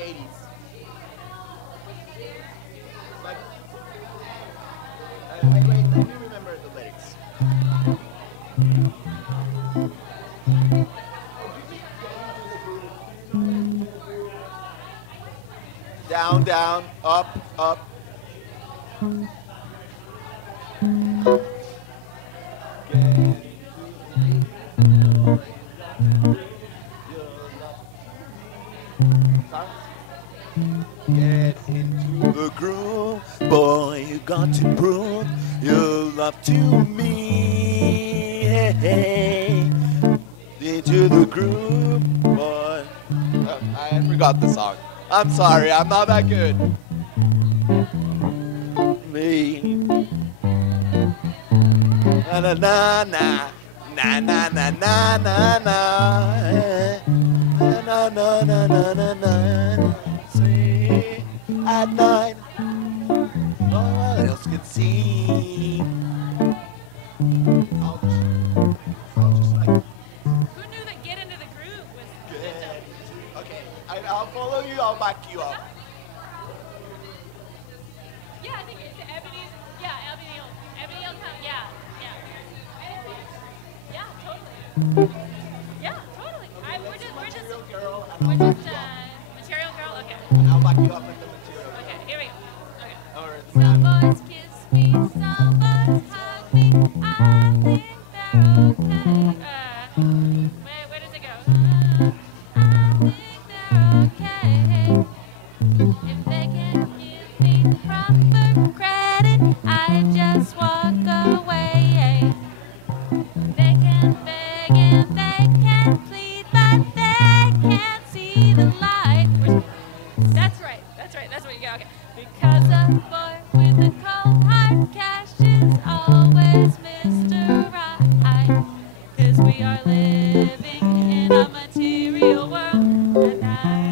'80s. Like, wait, let me remember the lyrics. Down, down, up, up. Get into the groove, boy, you got to prove your love to me. Hey, hey. Into the groove, boy. I forgot the song. I'm sorry, I'm not that good. Me. Na na na na na na na na na na na na na na na na. See at night, no one else can see. I'll just like. Who knew that Get Into the Groove was good? Okay, I'll follow you. I'll back you up. Yeah, I think it's Ebony's. Yeah, Ebony will come. Yeah. Yeah, totally. Yeah, totally. We're just Material Material Girl. Okay. And I'll back you up with the Material Girl. Okay, here we go. Okay. Or Some boys kiss me, some boys hug me. I think they're okay. Where does it go? I think they're okay. If they can give me proper credit, I just walk away. They can beg and they can plead, but they can't see the light. That's right. That's what you got. Okay. Because a boy with a cold hard cash is always Mr. Right. 'Cause we are living in a material world, and I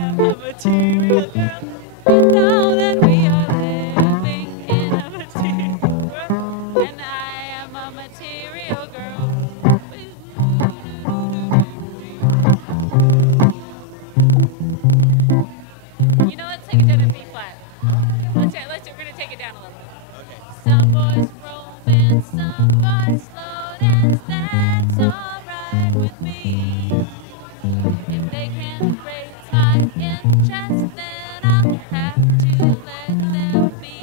am a material girl. You know that we are living in a material world, and I am a material girl. You know, let's take it down in B flat. We're gonna take it down a little bit. okay. Some boys romance, some boys slow dance. That's alright with me. If they can raise my interest, then I'll have to let them be.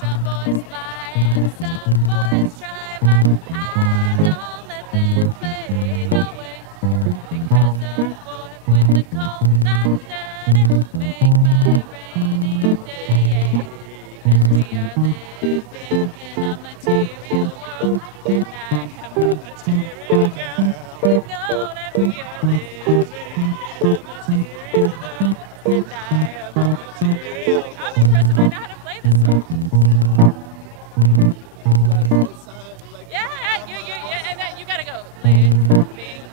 Some boys lie and some boys try, but I don't let them play no way. Because a boy with a cold that doesn't make my rainy day. 'Cause we are living in a material world, and I am a material girl. You know that we are living in a material world, and I am a material girl. I'm impressed if I know how to play this song. Yeah, and then you gotta go. Living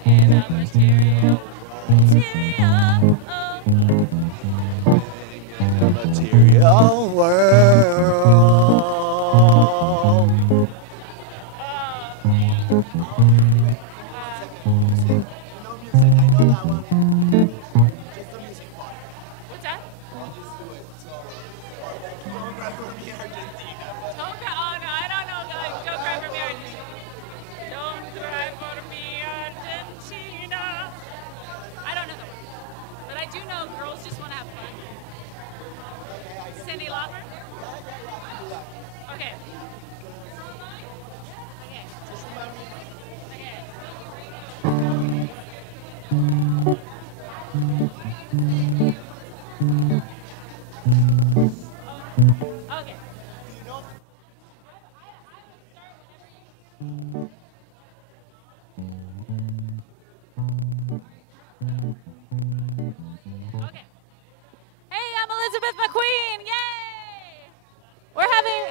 in a material. Material world. I know that one. Just the music part. What's that? I'll just do it. So, don't cry for me, Argentina. Don't cry. Oh no, I don't know. Don't cry for me, Argentina. Don't cry for me, Argentina. I don't know the one, but I do know girls just want to have fun. Cyndi Lauper. Okay. Okay. Just remind me. Okay. Okay. Do you know? Okay. Hey, I'm Elizabeth McQueen. Yay! We're having.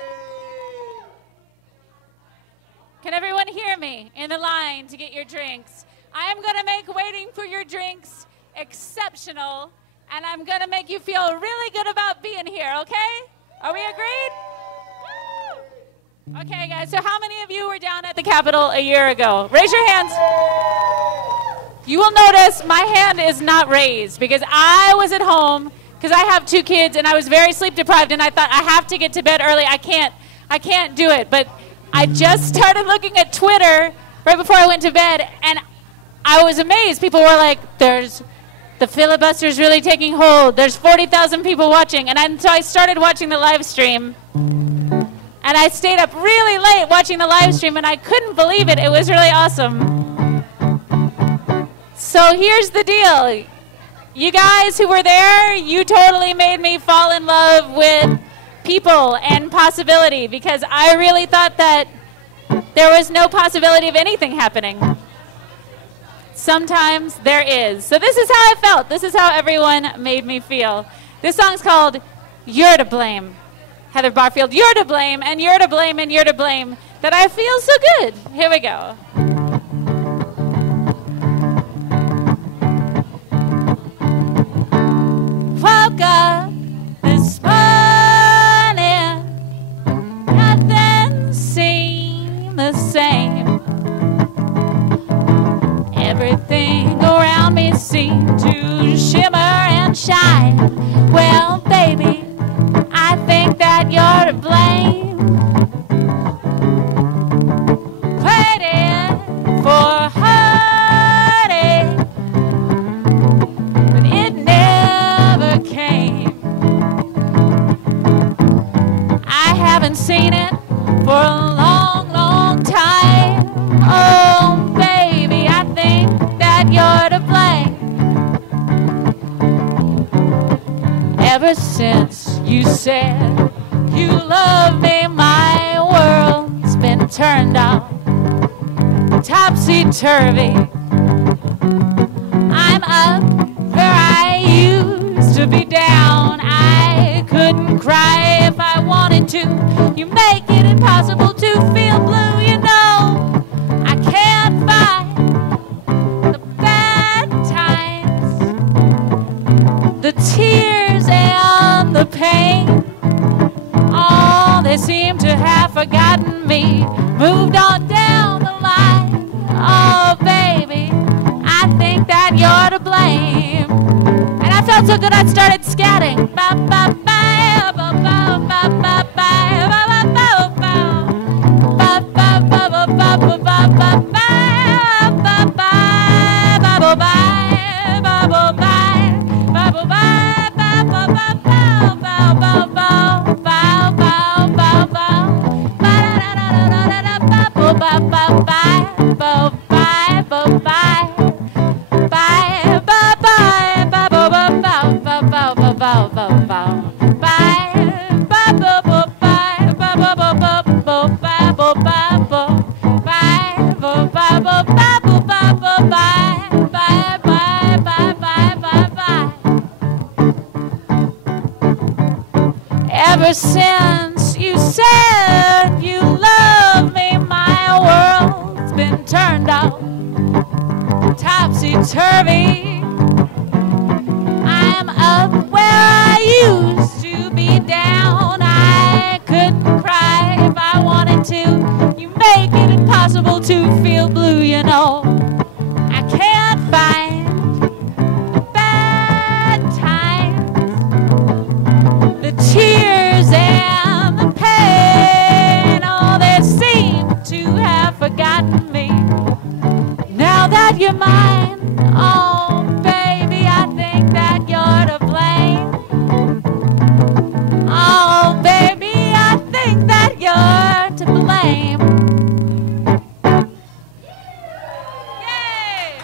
Can everyone hear me in the line to get your drinks? I am going to make waiting for your drinks exceptional, and I'm going to make you feel really good about being here, okay? Are we agreed? Woo! Okay, guys, so how many of you were down at the Capitol a year ago? Raise your hands. You will notice my hand is not raised because I was at home because I have 2 kids and I was very sleep deprived and I thought I have to get to bed early. I can't do it. But I just started looking at Twitter right before I went to bed and I was amazed. People were like, the filibuster's really taking hold. There's 40,000 people watching. So I started watching the live stream. And I stayed up really late watching the live stream and I couldn't believe it. It was really awesome. So here's the deal. You guys who were there, you totally made me fall in love with people and possibility because I really thought that there was no possibility of anything happening. Sometimes there is. So this is how I felt. This is how everyone made me feel. This song's called You're to Blame. Heather Barfield, you're to blame, and you're to blame, and you're to blame that I feel so good. Here we go. Woke up this morning, nothing seemed the same. Everything around me seemed to shimmer and shine. Well, baby, I think that you're to blame. Waiting for heartache, but it never came. I haven't seen it for a long, long time. Oh, baby, I think that you're to blame. Ever since you said you love me, my world's been turned off, topsy-turvy. I'm up where I used to be down. I couldn't cry if I wanted to. You make it impossible to feel blue, you know. I can't fight the bad times, the tears and the pain. Oh, they seem to have forgotten me, moved on down the line. Oh, baby, I think that you're to blame. And I felt so good I started scatting. Ba, ba, ba, ba, ba, ba, ba, ba, ba, ba, ba, ba, ba, ba, ba, ba, ba, ba, ba. Ever since you said you love me, my world's been turned off, topsy-turvy. I'm up where I used to be down. I couldn't cry if I wanted to. You make it impossible to feel blue, you know. I can't find the bad times, the tears and the pain. Oh, they seem to have forgotten me. Now that you're mine, oh, baby, I think that you're to blame. Oh, baby, I think that you're to blame. Yay!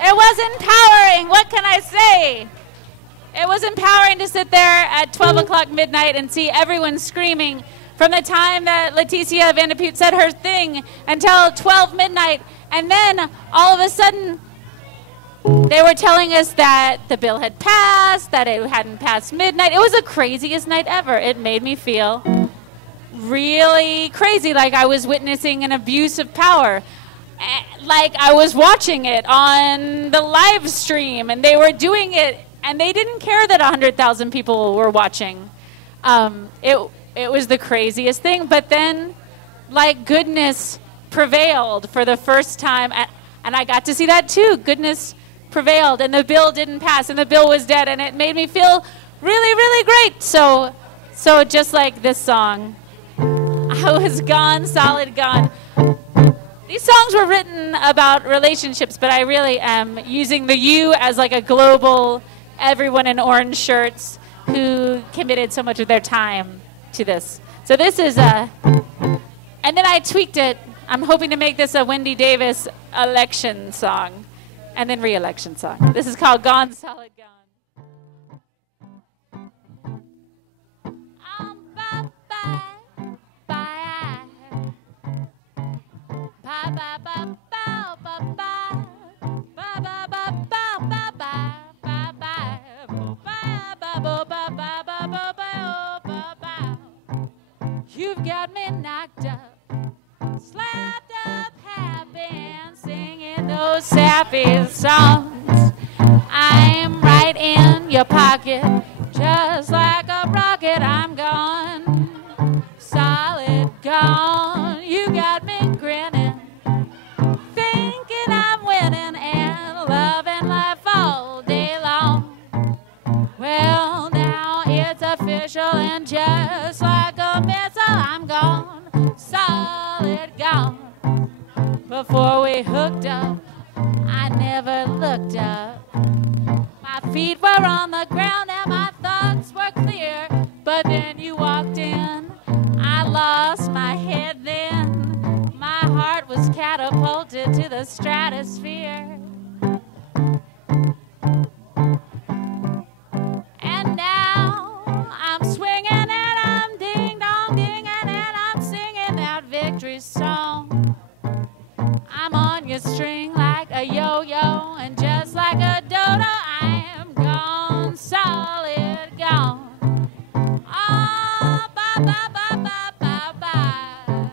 It was empowering. What can I say? It was empowering to sit there at 12 o'clock midnight and see everyone screaming from the time that Leticia Van de Putte said her thing until 12 midnight. And then all of a sudden, they were telling us that the bill had passed, that it hadn't passed midnight. It was the craziest night ever. It made me feel really crazy, like I was witnessing an abuse of power. Like I was watching it on the live stream, and they were doing it, and they didn't care that 100,000 people were watching. It was the craziest thing. But then, like, goodness prevailed for the first time. And I got to see that too. Goodness prevailed, and the bill didn't pass, and the bill was dead, and it made me feel really, really great. So just like this song, I was gone, solid gone. These songs were written about relationships, but I really am using the you as like a global, everyone in orange shirts who committed so much of their time to this. So this is and then I tweaked it. I'm hoping to make this a Wendy Davis election song and then re-election song. This is called Gone Solid Gone. You've got me knocked up, slapped up, happy, and singing those sappy songs. I'm right in your pocket, just like a rocket. I'm gone, solid gone. You got me grinning, thinking I'm winning and loving life all day long. Well, now it's official, and just like a missile, I'm gone, solid gone. Before we hooked up, I never looked up. My feet were on the ground and my thoughts were clear. But then you walked in, I lost my head then. My heart was catapulted to the stratosphere. And now I'm swinging and I'm ding-dong dinging and I'm singing that victory song. I'm on your string like a yo-yo, and just like a dodo, I am gone, solid gone. Oh, bye, bye, bye, bye, bye, bye.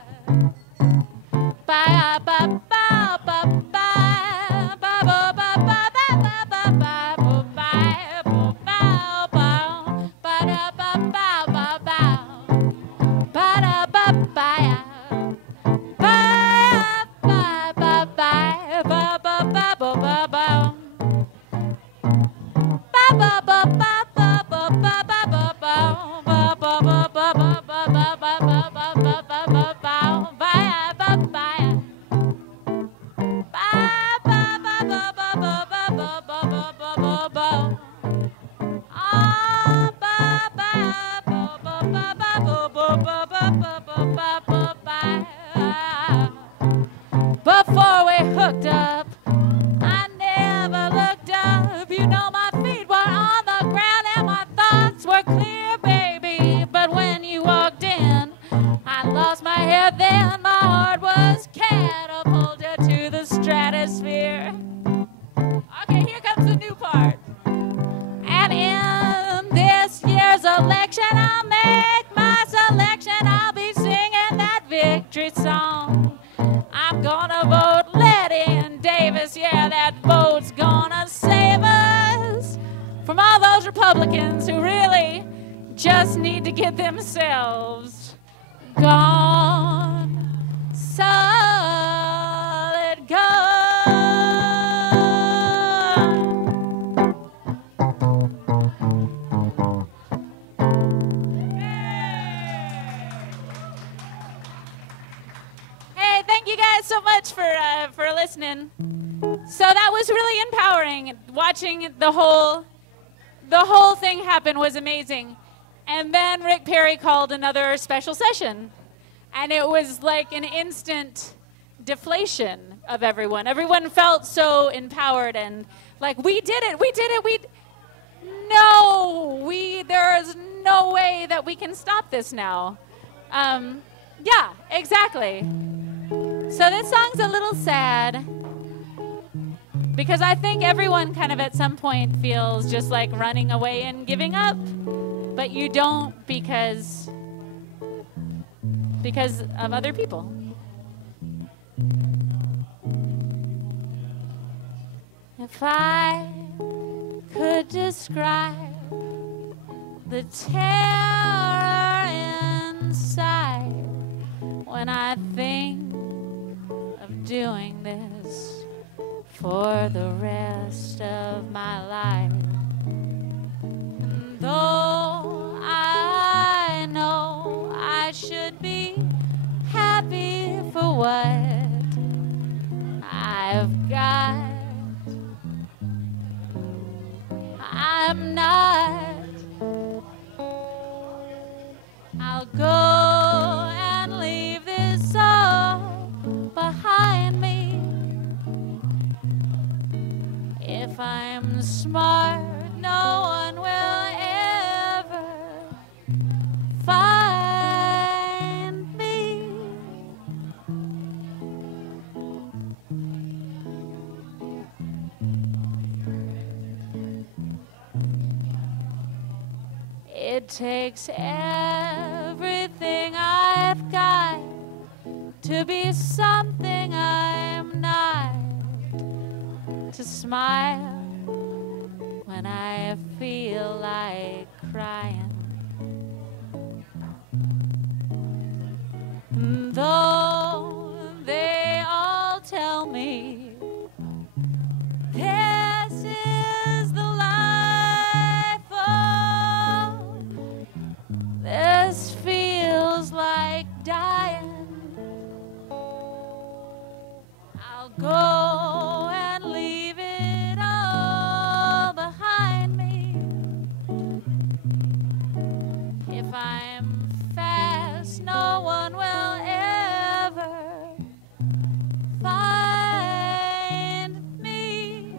Bye, bye, bye, bye, bye. Bye, bye, bye, bye, bye, bye, bye, bye, bye, bye, bye. Ba-da, ba, ba, ba, ba. Ba-da, ba, ba. Before we hooked up, I never looked up. You know my feet were on the ground and my thoughts were clear, baby. But when you walked in, I lost my head then. My heart was catapulted to the stratosphere. Okay, here comes the new part. And in this year's election, I'll make my selection. I'll be singing that victory song. I'm gonna vote Letty Davis. Yeah, that vote's gonna save us from all those Republicans who really just need to get themselves gone, solid gone. Hey, thank you guys so much for listening. So that was really empowering. Watching the whole thing happen was amazing. And then Rick Perry called another special session. And it was like an instant deflation of everyone. Everyone felt so empowered and like, we did it. There is no way that we can stop this now. Yeah, exactly. So this song's a little sad because I think everyone kind of at some point feels just like running away and giving up, but you don't because of other people. If I could describe the terror inside when I think of doing this, for the rest of my life. And though I know I should be happy for what I've got, I'm not. I'll go and leave this all behind me. If I'm smart, no one will ever find me. It takes everything I've got to be something I'm not, to smile when I feel like crying. And though they all tell me this is the life, oh, this feels like dying, I'll go and leave it all behind me. If I'm fast, no one will ever find me.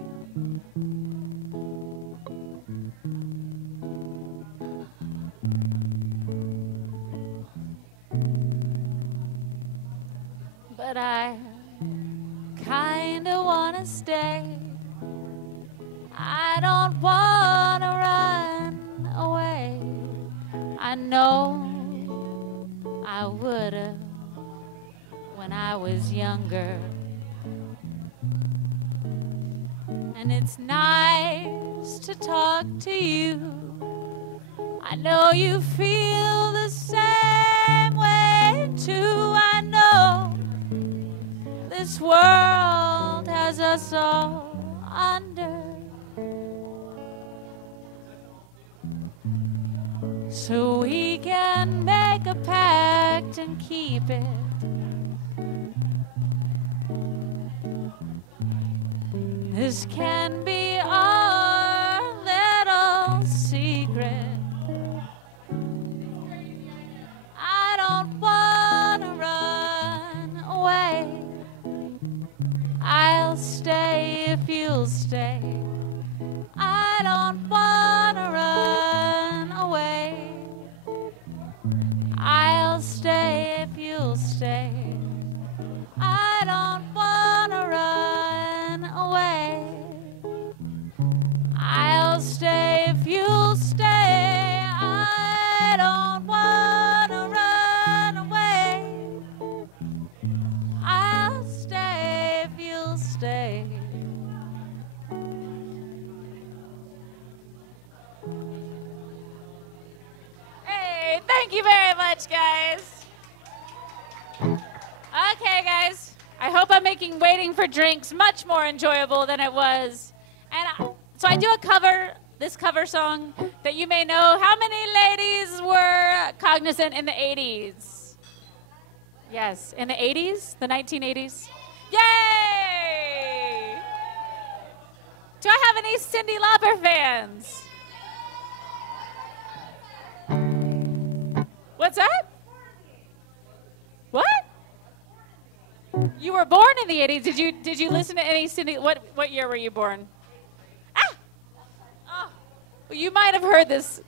But I kinda wanna stay. I don't wanna run away. I know I would've when I was younger. And it's nice to talk to you. I know you feel the same way too. I know this world has us all under. So we can make a pact and keep it. This can be our little secret. I don't wanna run away. I'll stay if you'll stay. I don't wanna run away. I'll stay if you'll stay. I don't wanna run away. I'll stay if you'll stay. I don't wanna run away. I'll stay if you'll stay. Hey, thank you very much, guys. Okay, guys. I hope I'm making waiting for drinks much more enjoyable than it was. And so I do this cover song that you may know. How many ladies were cognizant in the 80s? Yes, in the 80s, the 1980s. Yay! Do I have any Cyndi Lauper fans? What's that? What? You were born in the 80s. Did you listen to any Cyndi? What year were you born? Ah! Oh. Well, you might have heard this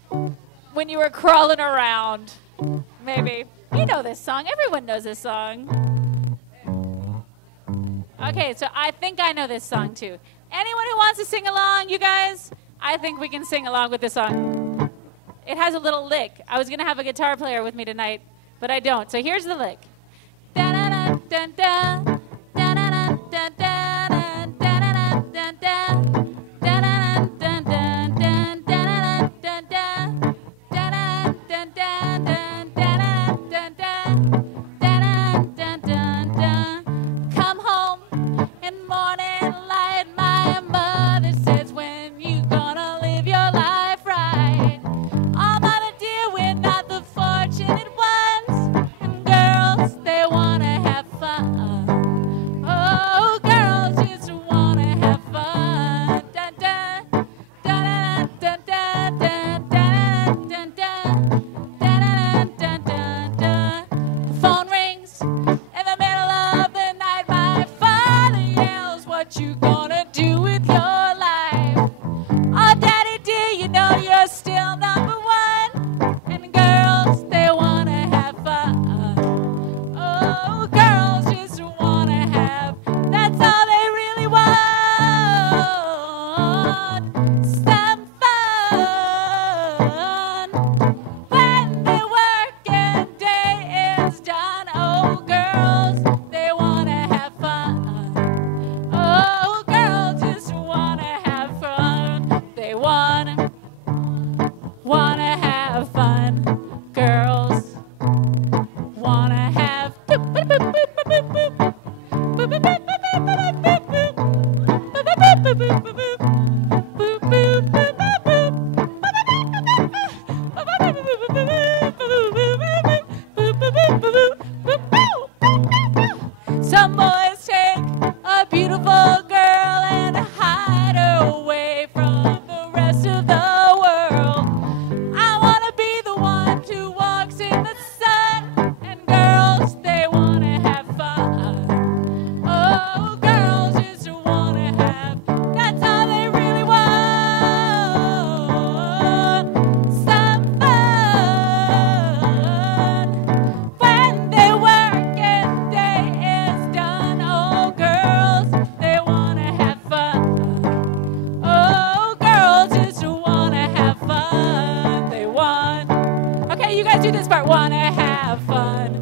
when you were crawling around. Maybe. You know this song. Everyone knows this song. Okay, so I think I know this song too. Anyone who wants to sing along, you guys? I think we can sing along with this song. It has a little lick. I was going to have a guitar player with me tonight, but I don't. So here's the lick. Da-da-da-da-da, da-da-da-da-da, da-da-da-da-da, Come home in morning light, walks in the sun, and girls, they want to have fun. Oh, girls just want to have, that's all they really want. Some fun. When their working day is done, oh, girls, they want to have fun. Oh, girls just want to have fun. They want. Okay, you guys do this part. Want to have fun.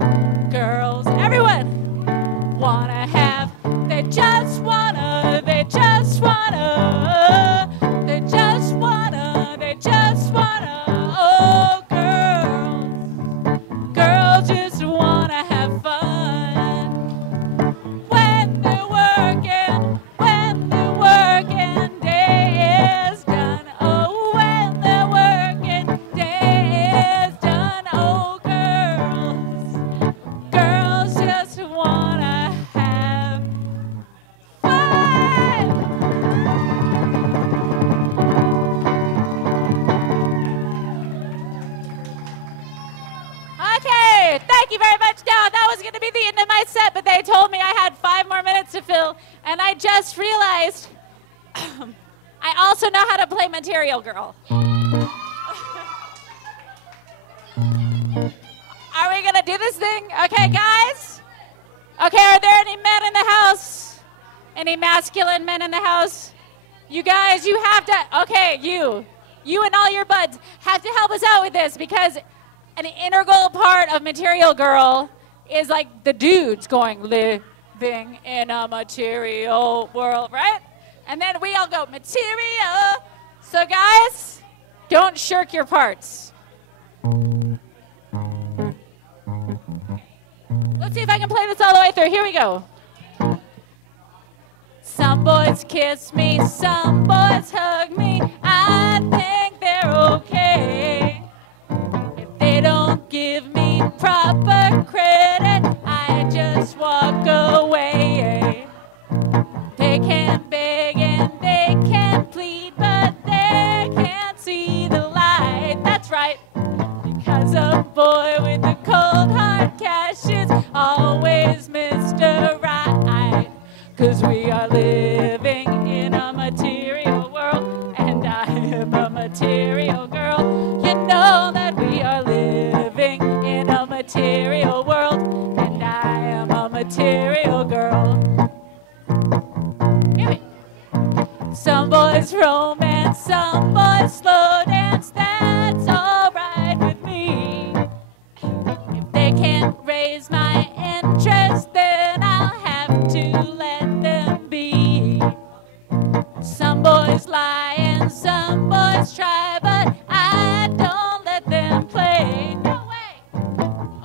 Girls, everyone. Want to have. They just want to. They just want to. They just want to. They just want to. Oh, girls. Girls just want to have fun. When the working day is done. Oh, when the working day is done. Oh, girls just want to have fun. Okay, thank you very much. Now, that was going to be the end of my set, but they told me I had 5 more minutes to fill, and I just realized I also know how to play Material Girl. Are we going to do this thing? Okay, guys? Okay, are there any men in the house? Any masculine men in the house? You guys, you have to, okay, you and all your buds have to help us out with this, because an integral part of Material Girl is like the dudes going, living in a material world, right? And then we all go, material. So guys, don't shirk your parts. Let's see if I can play this all the way through. Here we go. Some boys kiss me, some boys hug me. I think they're okay. If they don't give me proper credit, I just walk away. They can beg and they can plead, but they can't see the light. That's right. Because a boy with a cold hard cash is always Mr. Right. 'Cause we are living in a material world, and I am a material girl. You know that we are living in a material world, and I am a material girl. Hear me. Some boys romance, some boys slow dance, that's all right with me. If they can't raise my interest, then I'll have to let them be. Some boys lie and some boys try, but I don't let them play. No way.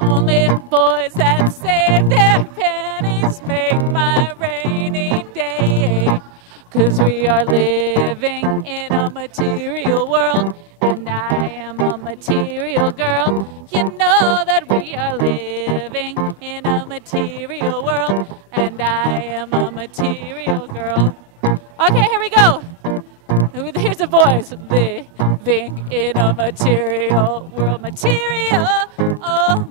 Only boys that save their pennies make my rainy day. 'Cause we are living in a material world, and I am a material girl. You know that we are living in a material world, and I am a material girl. Okay, here we go. Here's the boys living in a material world. Material. Oh.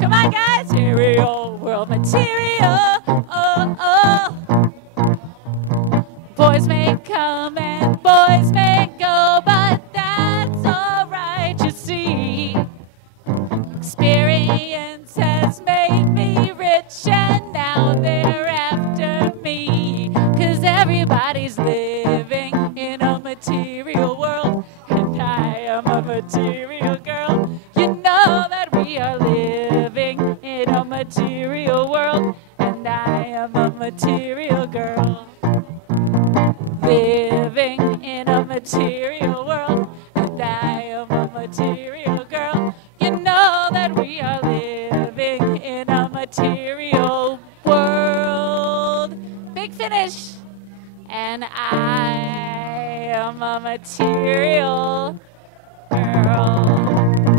Come on, guys. Material world. Material. Oh, oh. Boys may come and boys may go, but that's all right, you see. Experience has made me rich, and now they're after me. 'Cause everybody's living in a material world, and I am a material girl. You know that we are living in a material world, and I am a material girl. Living in a material world, and I am a material girl. You know that we are living in a material world. Big finish. And I am a material girl.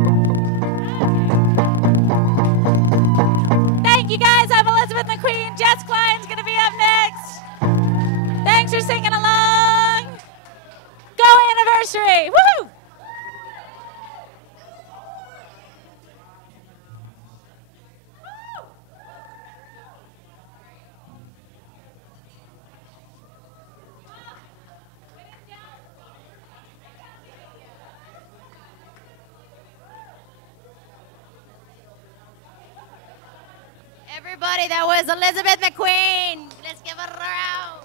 Everybody, that was Elizabeth McQueen. Let's give her a round.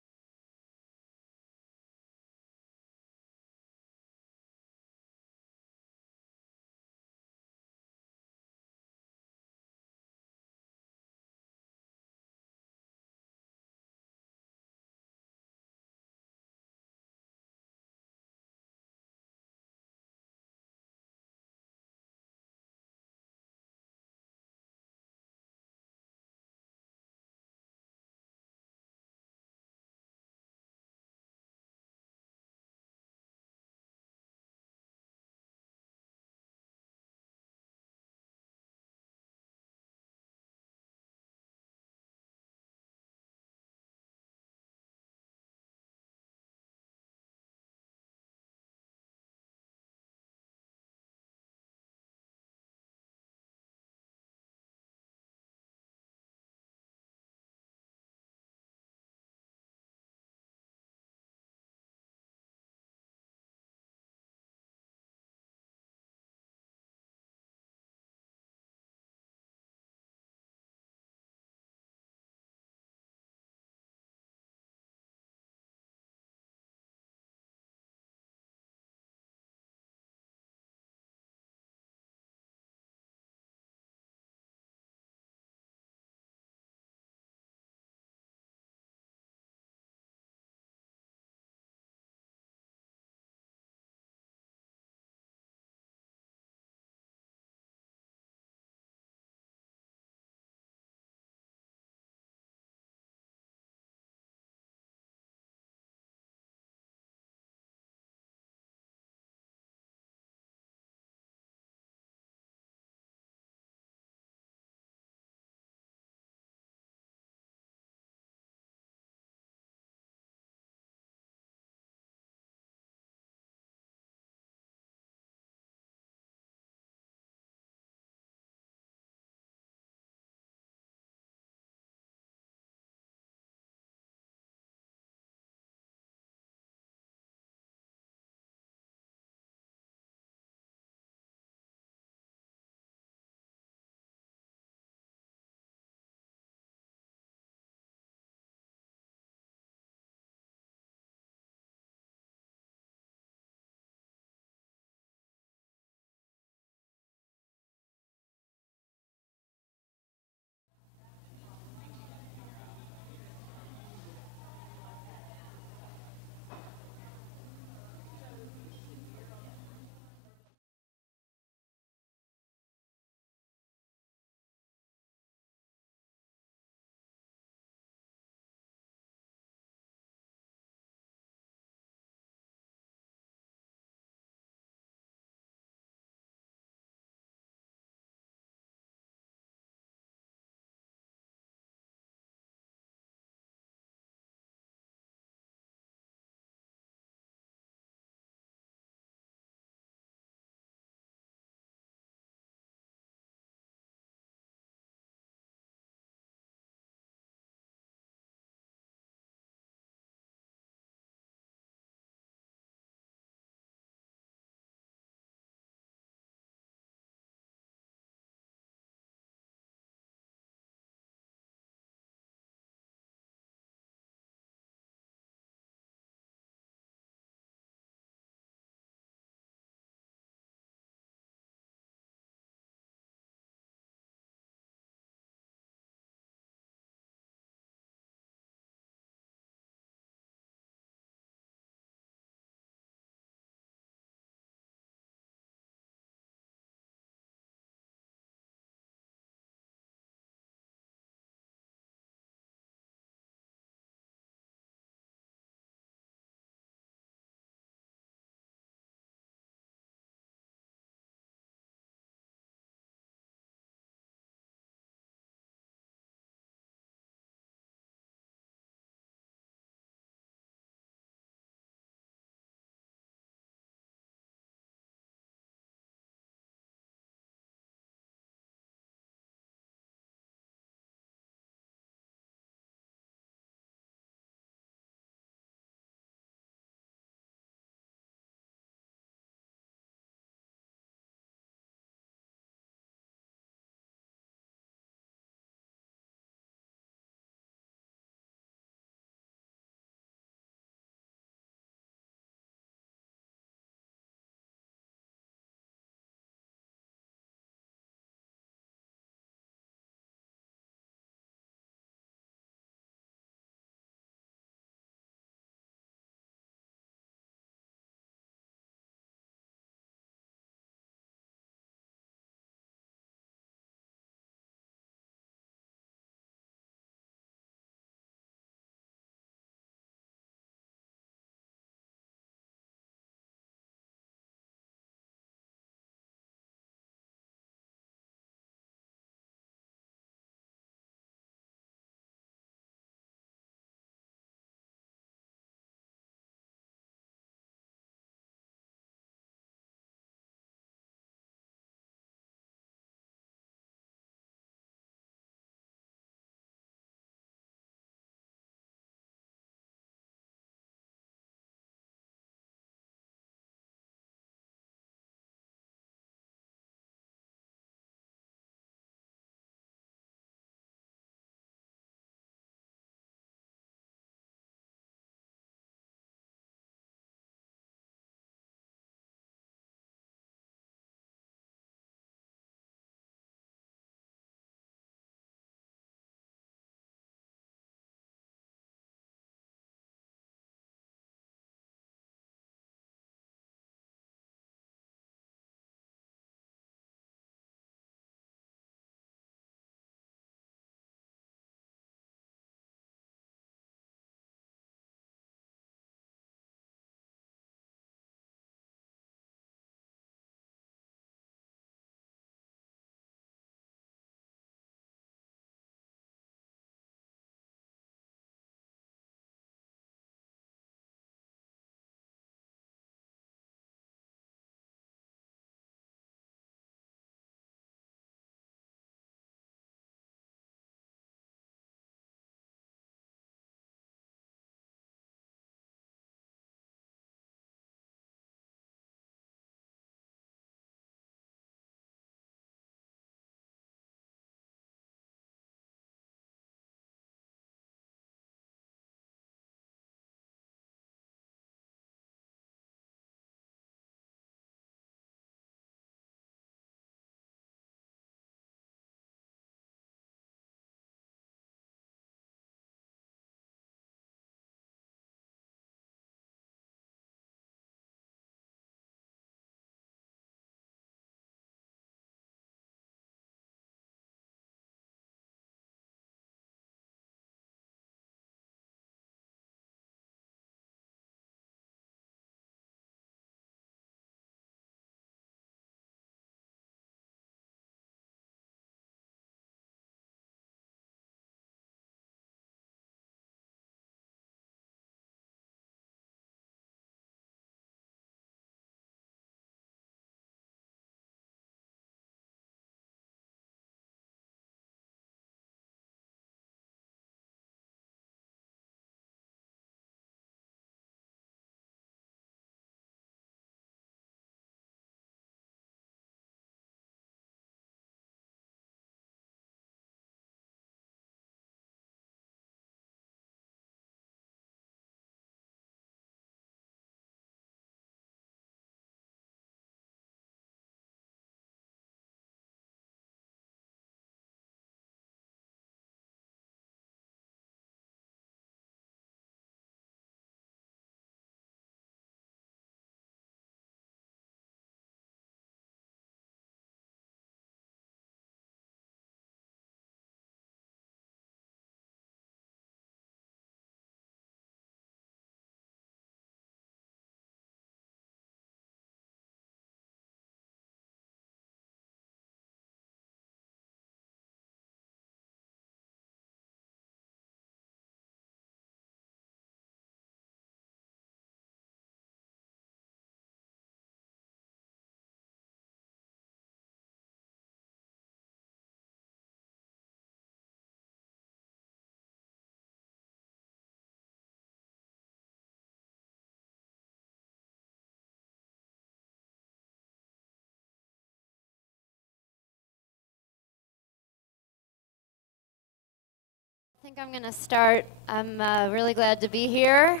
think I'm going to start. I'm really glad to be here.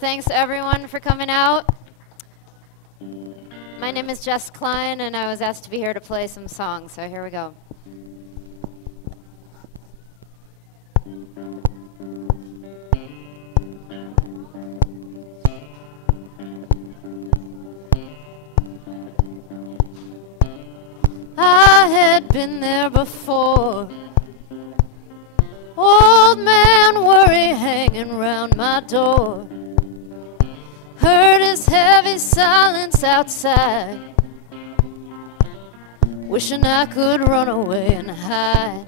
Thanks, everyone, for coming out. My name is Jess Klein, and I was asked to be here to play some songs, so here we go. I had been there before. Old man worry hanging round my door. Heard his heavy silence outside. Wishing I could run away and hide.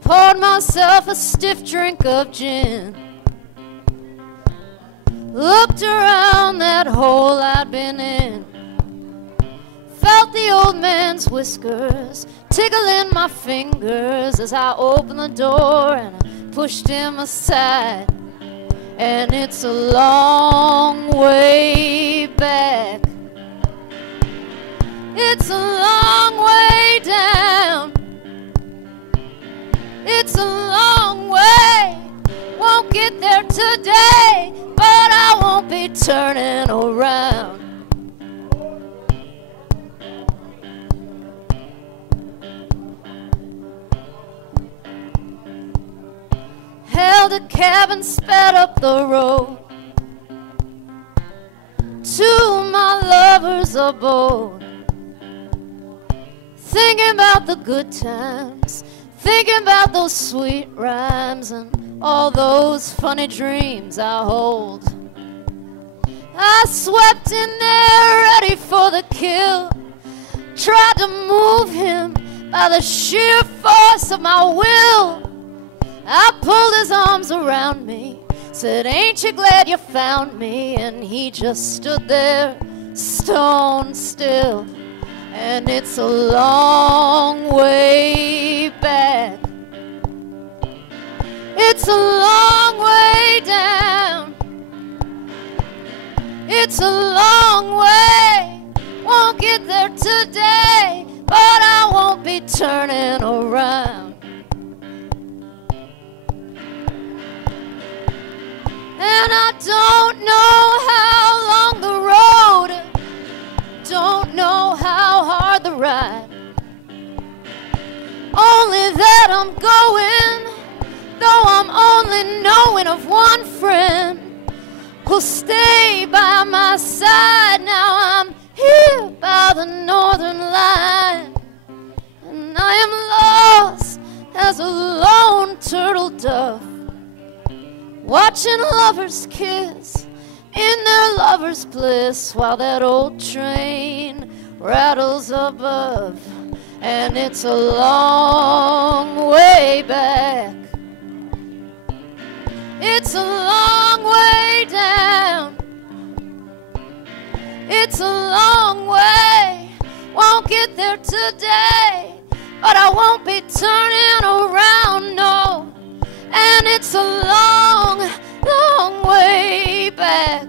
Poured myself a stiff drink of gin. Looked around that hole I'd been in. Felt the old man's whiskers tickling my fingers as I opened the door and I pushed him aside. And it's a long way back. It's a long way down. It's a long way. Won't get there today, but I won't be turning around. Held a cab and sped up the road to my lover's abode. Thinking about the good times, thinking about those sweet rhymes and all those funny dreams I hold. I swept in there ready for the kill. Tried to move him by the sheer force of my will. I pulled his arms around me, said, ain't you glad you found me? And he just stood there, stone still. And it's a long way back. It's a long way down. It's a long way. Won't get there today, but I won't be turning around. And I don't know how long the road, don't know how hard the ride. Only that I'm going, though I'm only knowing of one friend who'll stay by my side. Now I'm here by the northern line, and I am lost as a lone turtle dove, watching lovers kiss in their lover's bliss while that old train rattles above. And it's a long way back. It's a long way down. It's a long way. Won't get there today, but I won't be turning around, no. And it's a long, long way back.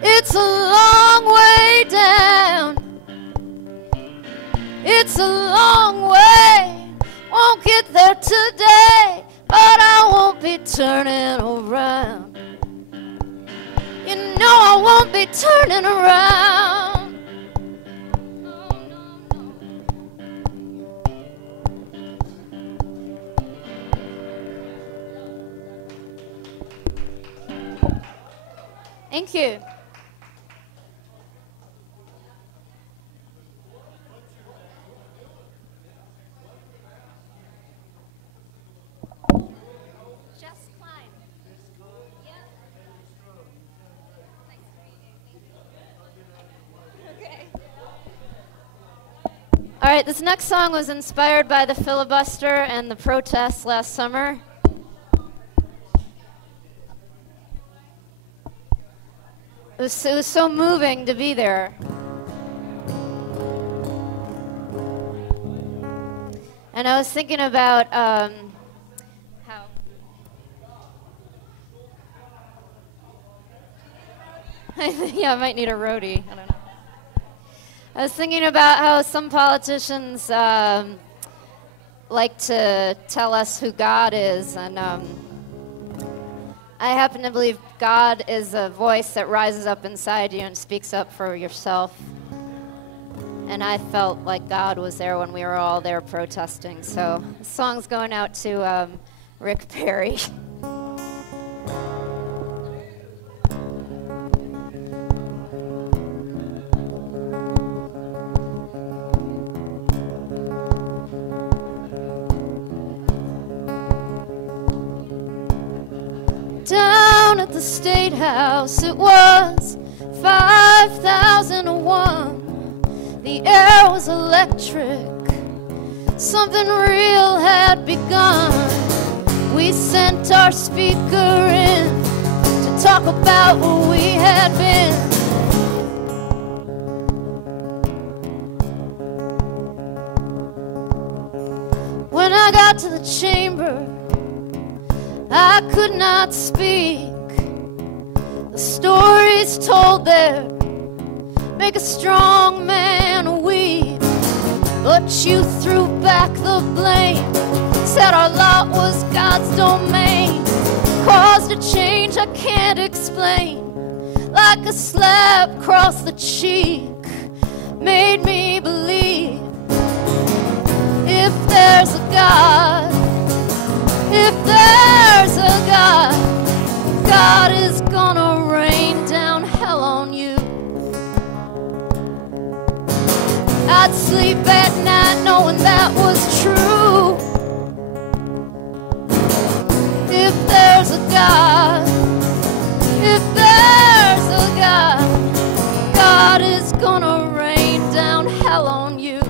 It's a long way down. It's a long way. Won't get there today, but I won't be turning around. You know I won't be turning around. Thank you. Jess Klein. Yep. Nice to meet you. Okay. All right, this next song was inspired by the filibuster and the protests last summer. It was so moving to be there. And I was thinking about how... yeah, I might need a roadie. I don't know. I was thinking about how some politicians like to tell us who God is, and I happen to believe God is a voice that rises up inside you and speaks up for yourself. And I felt like God was there when we were all there protesting. So the song's going out to Rick Perry. Down at the State House, it was 5,001. The air was electric. Something real had begun. We sent our speaker in to talk about where we had been. When I got to the chamber, I could not speak. The stories told there make a strong man weep. But you threw back the blame, said our lot was God's domain, caused a change I can't explain, like a slap across the cheek, made me believe if there's a God, if there's a God, God is gonna rain down hell on you. I'd sleep at night knowing that was true. If there's a God, if there's a God, God is gonna rain down hell on you.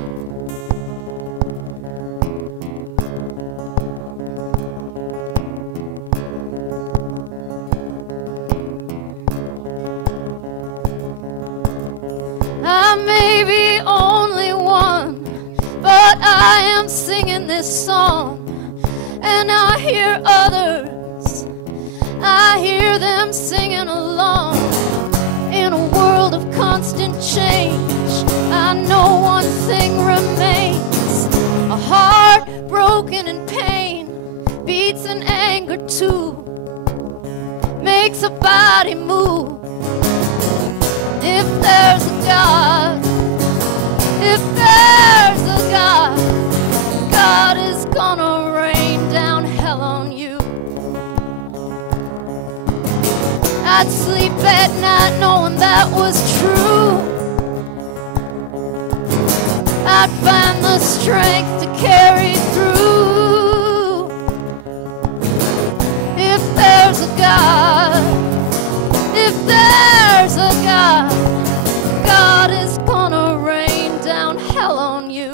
I may be only one, but I am singing this song, and I hear others, I hear them singing along. In a world of constant change, I know one thing remains. A heart broken in pain beats in anger too, makes a body move. If there's a God, if there's a God, God is gonna rain down hell on you. I'd sleep at night knowing that was true. I'd find the strength to carry through. If there's a God, if there's a God, God is gonna rain down hell on you.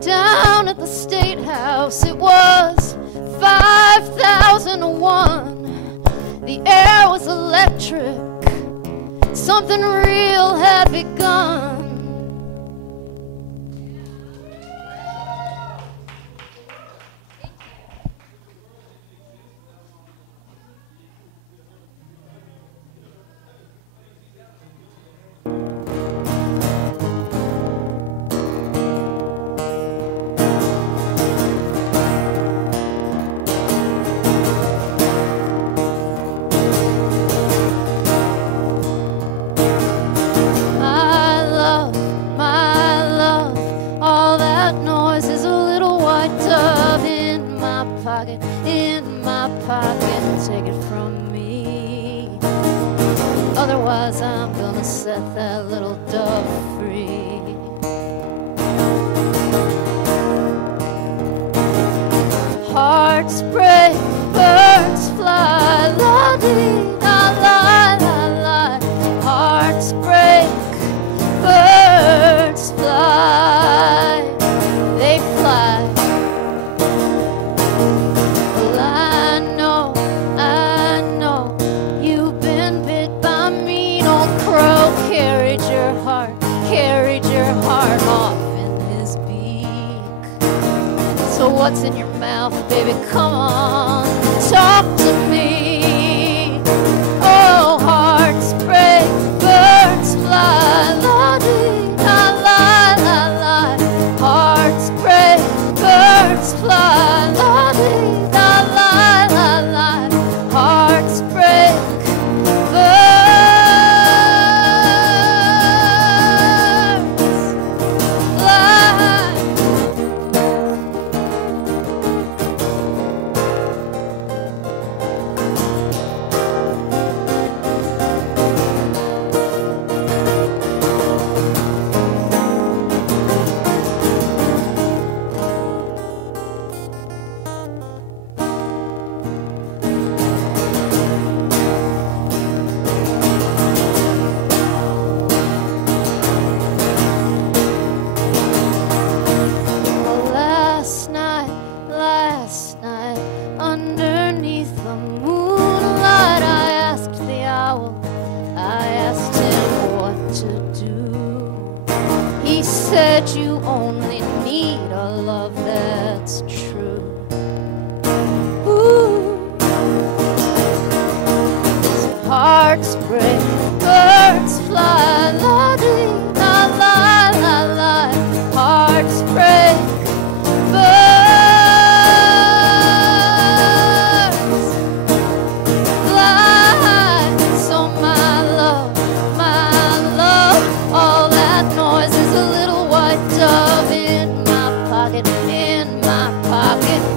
Down at the State House, it was 5,001. The air was electric. Something real had begun. Otherwise I'm gonna set that little dove free. Hearts break, birds fly, la-dee-da-la-la-la. Hearts break, birds fly, they fly. Well, I know, you've been bit by a mean old crow, carried your heart, matter what's in your mouth, baby, come on, talk to me. Oh, hearts break, birds fly, la-dee, la-la-la-la. Hearts break, birds fly, la-dee, la-la-la-la. Hearts break, last night, underneath the moonlight, I asked the owl, I asked him what to do. He said you only need a love that's true. Ooh. So hearts break, birds fly, la-dee, la-la-la-la. Hearts break,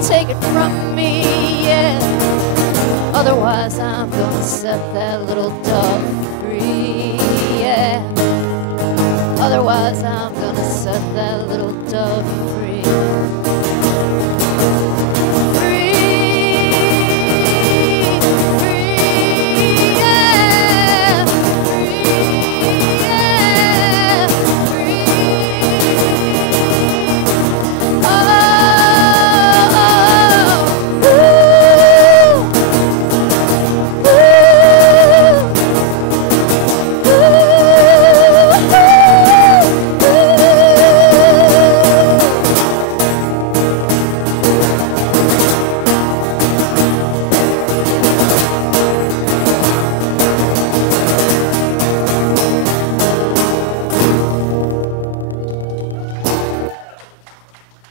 take it from me, yeah. Otherwise, I'm gonna set that little dove free, yeah. Otherwise, I'm gonna set that little dove free. Free, free, yeah. Free, yeah. Free. Oh.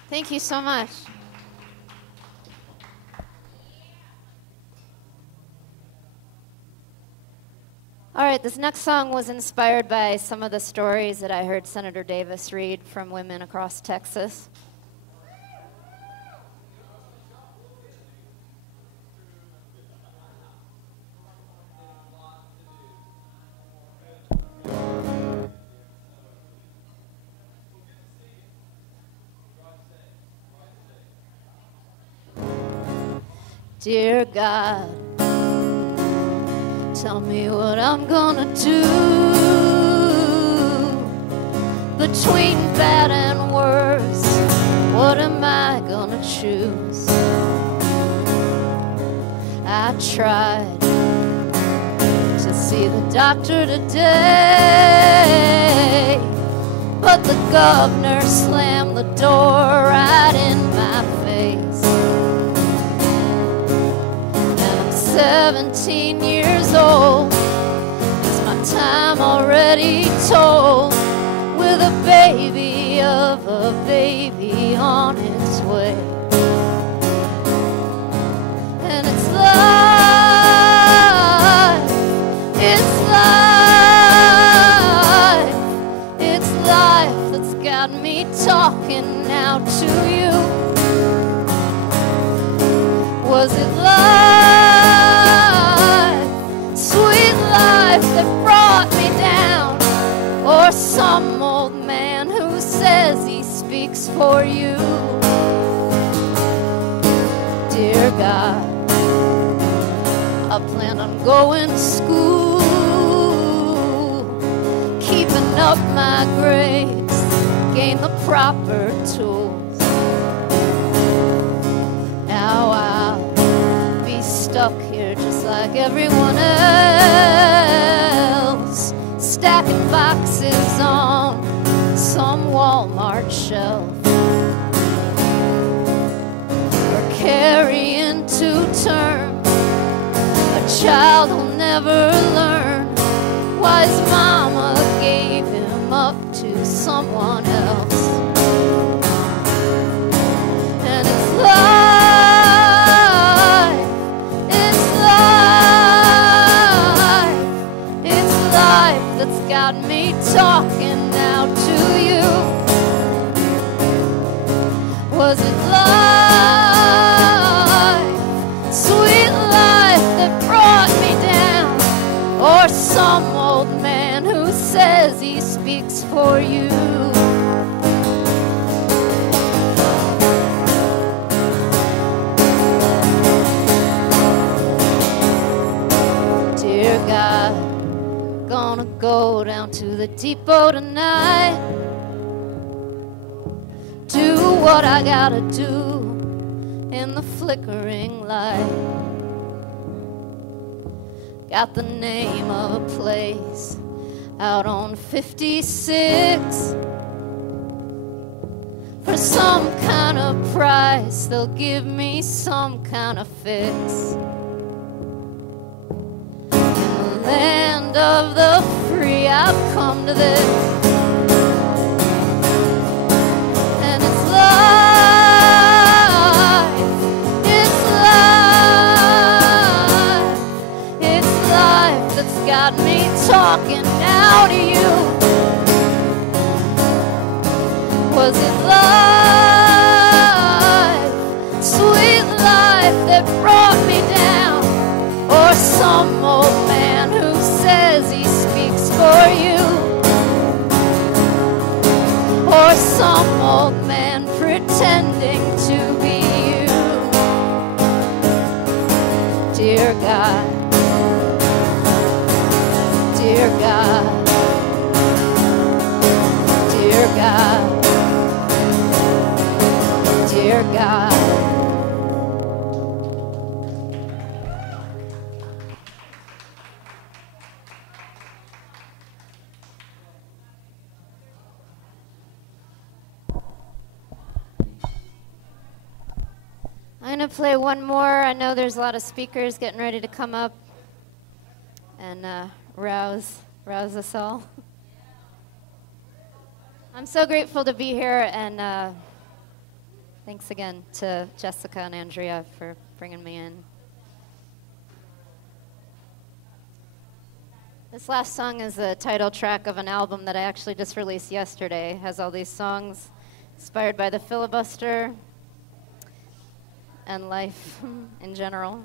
Thank you so much. All right, this next song was inspired by some of the stories that I heard Senator Davis read from women across Texas. Dear God, tell me what I'm gonna do between bad and worse. What am I gonna choose? I tried to see the doctor today, but the governor slammed the door right in my face. 17 years old, is my time already told? With a baby of a baby on its way. And it's life, it's life, it's life that's got me talking now to you. Was it life, sweet life that brought me down, or some old man who says he speaks for you? Dear God, I plan on going to school, keeping up my grades, gain the proper tools. Now I'll be stuck here just like everyone else, stacking boxes on some Walmart shelf. never learn why his mama gave him up to someone else. And it's life, it's life that's got me talking now to you. Was it life, sweet life that brought me down, or some old man who says he speaks for you? Dear God, gonna go down to the depot tonight, do what I gotta do in the flickering light. Got the name of a place out on 56. For some kind of price, they'll give me some kind of fix. In the land of the free, I've come to this. And it's life, it's life that's got me talking now to you. Was it life, sweet life that brought me down, or some old man who says he speaks for you, or some old man pretending to be you? Dear God, dear God, dear God, dear God. I'm going to play one more. I know there's a lot of speakers getting ready to come up and rouse us all. I'm so grateful to be here, and thanks again to Jessica and Andrea for bringing me in. This last song is the title track of an album that I actually just released yesterday. It has all these songs inspired by the filibuster and life in general.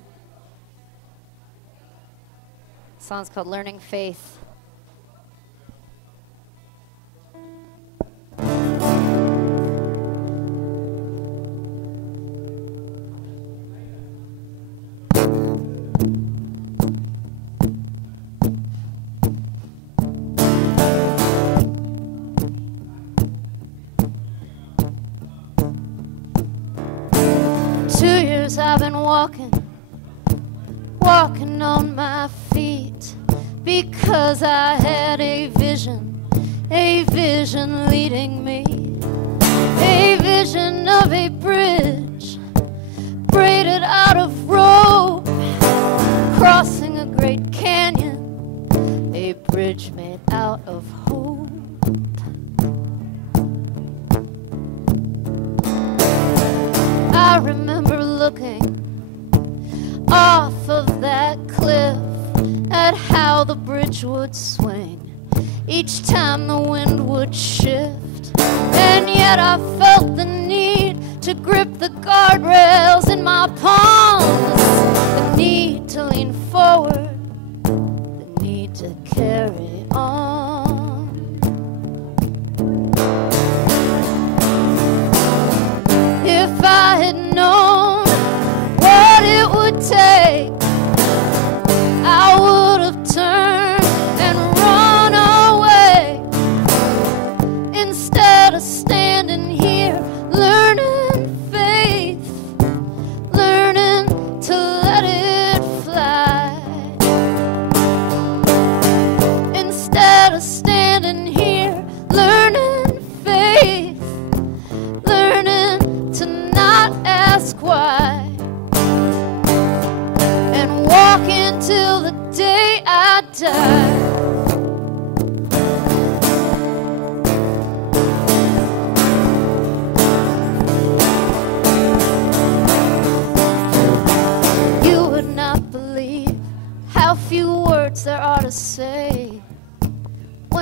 The song's called Learning Faith. I've been walking on my feet, because I had a vision leading me, a vision of a bridge braided out of rope, crossing a great canyon, a bridge made out of hope. I remember looking off of that cliff at how the bridge would swing each time the wind would shift, and yet I felt the need to grip the guardrails in my palms, the need to lean forward, the need to carry on. If I had known what it would take, I would have turned and run away, instead of standing here learning faith, learning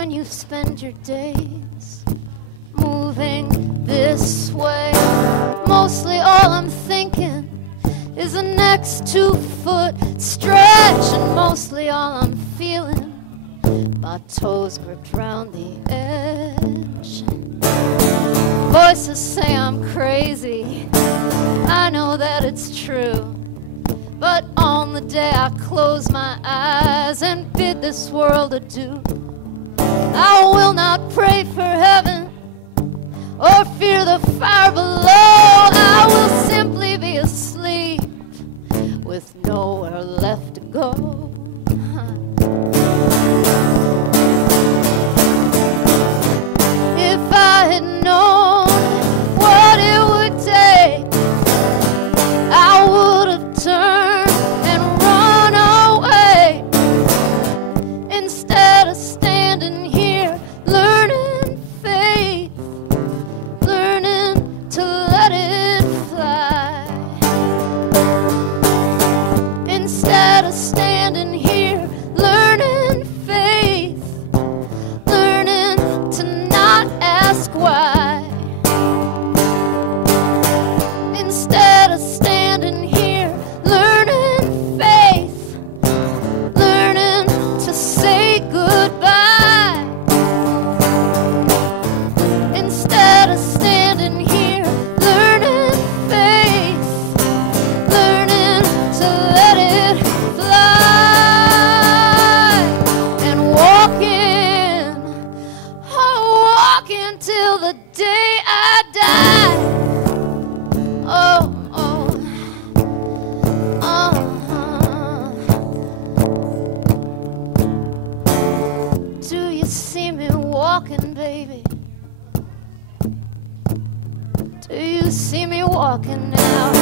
when you spend your days moving this way. Mostly all I'm thinking is the next 2-foot stretch, and mostly all I'm feeling, my toes gripped round the edge. Voices say I'm crazy, I know that it's true, but on the day I close my eyes and bid this world adieu, I will not pray for heaven or fear the fire below. I will simply be asleep with nowhere left to go. If I had known what it would take, I would have turned and run away instead of standing here learning faith, learning to let it fly. Instead of standing here learning faith, learning to not ask why. Instead of standing here learning faith, learning to say goodbye. Instead of standing here learning faith, learning to let it fly. And walking, oh, walking till the day I die. Oh, oh, do you see me walking, baby? Do you see me walking now?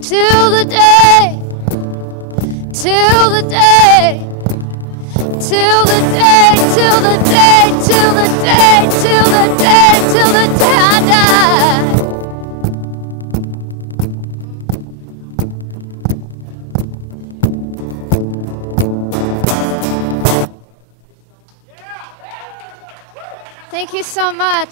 Till the day, till the day, till the day, till the day, till the day, till the day, till the day I die. Thank you so much.